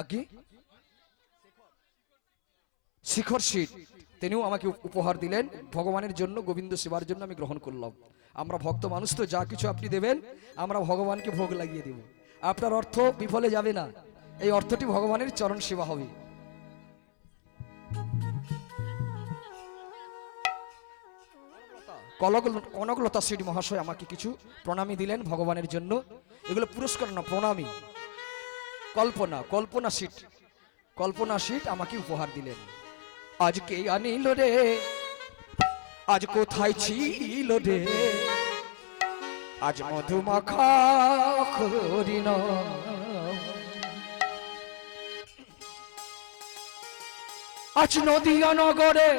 আগে শিখর শীত তিনিও আমাকে উপহার দিলেন ভগবানের জন্য, গোবিন্দ সেবার জন্য আমি গ্রহণ করলাম। আমরা ভক্ত মানুষ তো, যা কিছু আপনি দেবেন আমরা ভগবানকে ভোগ লাগিয়ে দেব। আপনার অর্থ বিফলে যাবে না, এই অর্থটি ভগবানের চরণ সেবা হবে। কনকলতা শ্রী মহাশয় আমাকে কিছু প্রণামী দিলেন ভগবানের জন্য। এগুলো পুরস্কার না, প্রণামী। কল্পনা সিট আমাকে উপহার দিলেন। আজকে আনিল রে, আজ কোথায় ছিল রে, আজ মধুমাখা হরিণ, আজ নদিয়া নগরে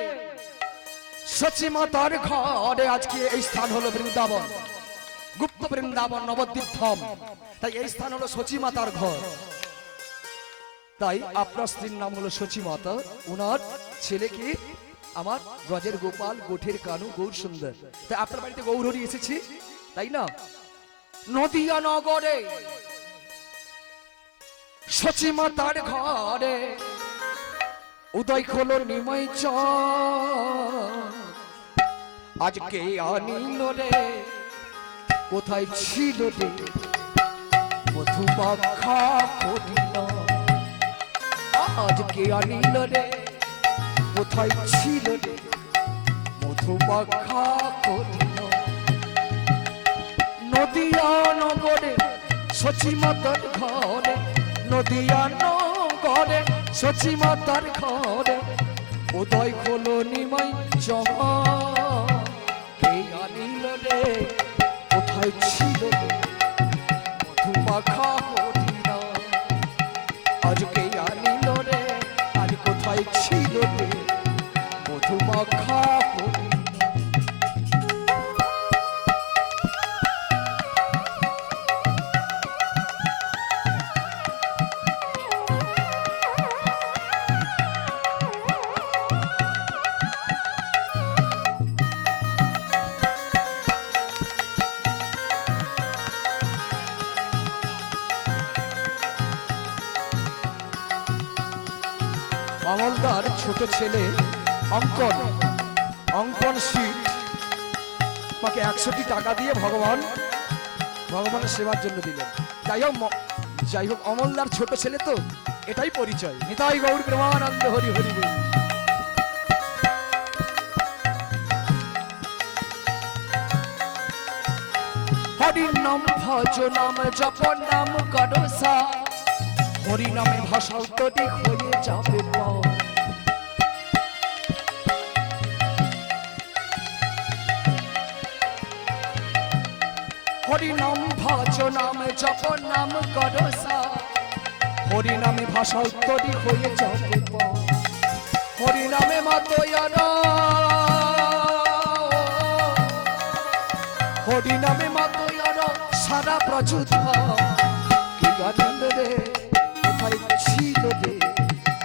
সচী মাতার ঘরে। আজকে এই স্থান হলো বৃন্দাবন, গুপ্ত বৃন্দাবন, নবদ্বীপ ধাম। তাই এই স্থান হলো সচী মাতার ঘর। তাই আপনার স্ত্রীর নাম হলো সচী মাতা, উনার ছেলেকে আমার ব্রজের গোপাল, গোঠের কানু, গৌর সুন্দর। তাই আপনার বাড়িতে গৌরহরি এসেছি, তাই না? নদিয়া নগরে সচী মাতার ঘরে উদয় হলো নিমাই চাঁদ। আজকে আনিল রে, কোথায় ছিল রে, মধুমাখা হরিণ। আজকে আনিল রে, কোথায় ছিল রে, মধুমাখা হরিণ। নদিয়া নগরে সচী মাতার ঘরে, নদিয়া নগরে সচী মাতার ঘরে উদয় হলো নিমাই চাঁদ। কে আনিল রে, কোথায় ছিল রে, মধুমাখা হরিণ। আজকে আনিল রে, আজ কোথায় ছিল রে, মধুমাখা হরিণ। অমলদার ছোট ছেলে অঙ্কন শীট আমাকে 100টি টাকা দিয়ে ভগবানের সেবার জন্য দিলেন। যাই হোক অমলদার ছোট ছেলে তো, এটাই পরিচয়। নিতাই গৌর প্রেমানন্দ, হরি হরি বল। হরি নাম ভজ নাম জপ নাম করসা, হরি নামে ভাষাও তরি হয়ে যাবে পাও। হরি নাম ভজ নাম জপ নাম করসা, হরি নামে ভাষাও তরি হয়ে যাবে পাও। হরি নামে মাতয়ারা, হরি নামে মাতয়ারা সারা প্রচুত। কি আনন্দ রে, কোথায় ছিল রে,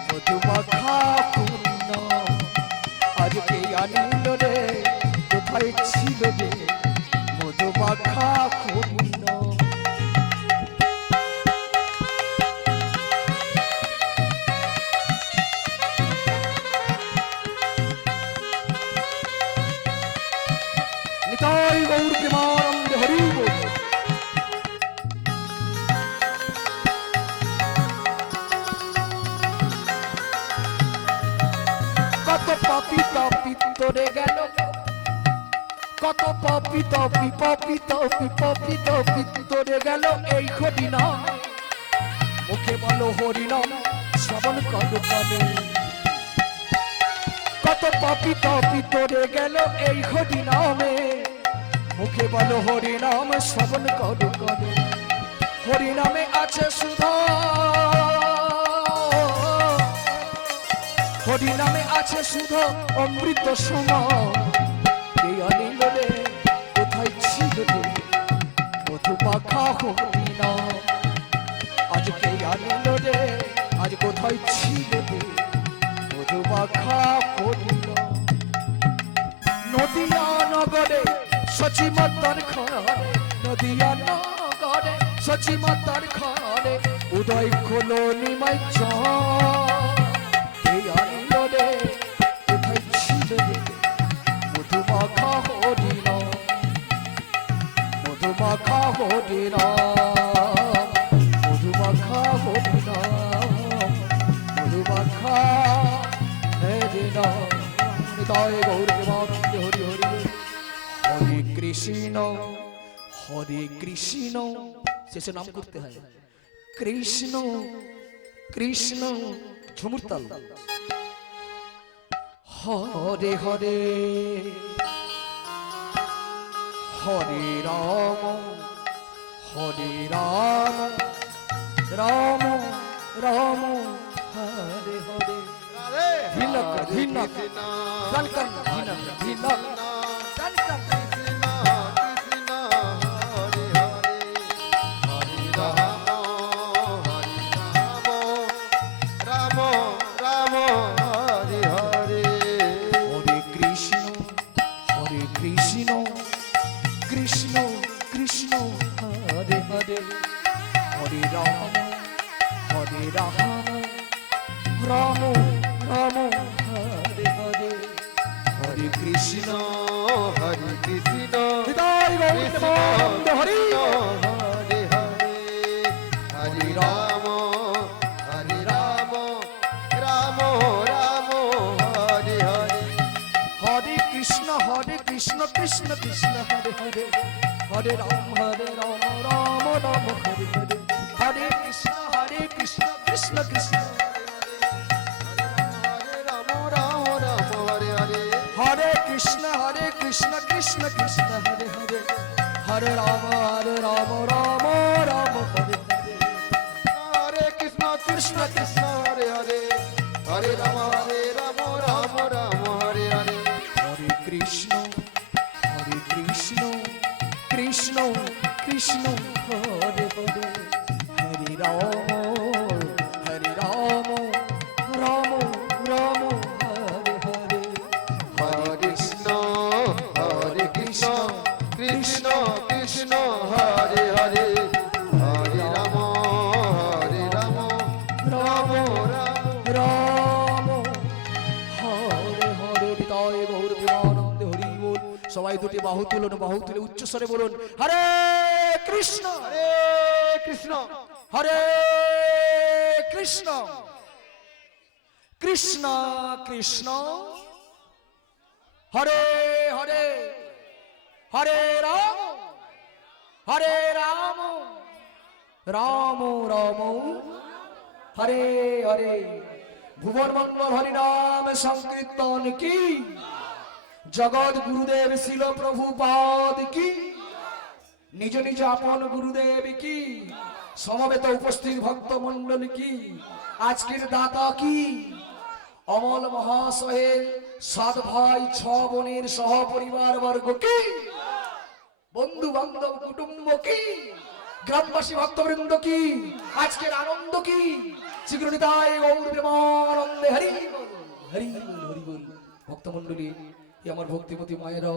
মধুমাখা হরিণ। আজকে আনিল রে, কোথায় ছিল রে, মধুমাখা হরিণ। নিতাই গৌর প্রেমানন্দ, হরি বল। কত পাপি তাপি তোরে গেল, কত পাপি তাপি তোরে গেল এই হরিণ। মুখে বলো হরিনাম, শ্রবণ করো কানে। কত পাপি তাপি তোরে গেল এই হরিনামে, মুখে বলো হরিনাম, শ্রবণ করো কানে। হরিনামে আছে সুধা, হরিনামে আছে সুধা অমৃত সমান। কে আনিল রে, কোথায় ছিল রে, মধুমাখা হরিণ। আজকে আনিল রে, আজ কোথায় ছিল রে, মধুমাখা হরিণ। নদিয়া নগরে সচী মাতার ঘরে, নদিয়া নগরে সচী মাতার ঘরে উদয় খোলো নিমাই এই আনিল রে কোথায় ছিল রে মধুমাখা হরিণ মধুমাখা হরিণ মধুমাখা হরিণ মধুমাখা হরিণ নিতাই গৌর প্রেমানন্দে হরি হরি হরে কৃষ্ণ শেষে নাম করতে হয় কৃষ্ণ কৃষ্ণ ঝুমুরতাল হরে হরে হরে রাম রাম রাম হরে হরে ধিনক ধিনক কনকন ধিনক ধিনক কনকন কৃষ্ণ কৃষ্ণ হরে হরে হরে রাম রাম রাম হরে হরে হরে কৃষ্ণ হৃদয় গোবিন্দ হরি হরে হরে হরে রাম রাম রাম হরে হরে হরে কৃষ্ণ কৃষ্ণ কৃষ্ণ হরে হরে হরে রাম রাম রাম হরে হরে হরে কৃষ্ণ কৃষ্ণ কৃষ্ণ হরে রাম রাম রাম হরে হরে হরে কৃষ্ণ কৃষ্ণ কৃষ্ণ হরে হরে হরে রাম রাম রাম হরে হরে হরে কৃষ্ণ কৃষ্ণ কৃষ্ণ হরে হরে হরে রাম রাম রাম হরে হরে হরে কৃষ্ণ কৃষ্ণ কৃষ্ণ হরে হরে হরে রাম রাম রাম হরে হরে হরে কৃষ্ণ কৃষ্ণ কৃষ্ণ হরে হরে হরে রাম রাম রাম হরে হরে হৃদয় গৌর প্রেমানন্দে হরি বল সবাই দুটি বাহু তুলে উচ্চস্বরে বলুন হরে কৃষ্ণ হরে কৃষ্ণ কৃষ্ণ কৃষ্ণ হরে হরে হরে রাম রাম রাম হরে হরে ভুবন মঙ্গল হরি নাম সংকীর্তন কি জগৎ গুরুদেব শিল প্রভুপাদ কি নিজ নিজ আপন গুরুদেব কি সমবেত উপস্থিত ভক্ত মন্ডল কি আজকের দাতা কি অমল মহাশয়ের 7 ভাই 6 বোনের সহ পরিবার বর্গ কি বন্ধু বান্ধব কুটুম্ব কি গ্রামবাসী ভক্তবৃন্দ কি আজকের আনন্দ কি শীঘ্র নিতাই গৌর প্রেমানন্দে হরি বল হরি বল ভক্তমণ্ডলী আমার ভক্তিমতী মায়েরা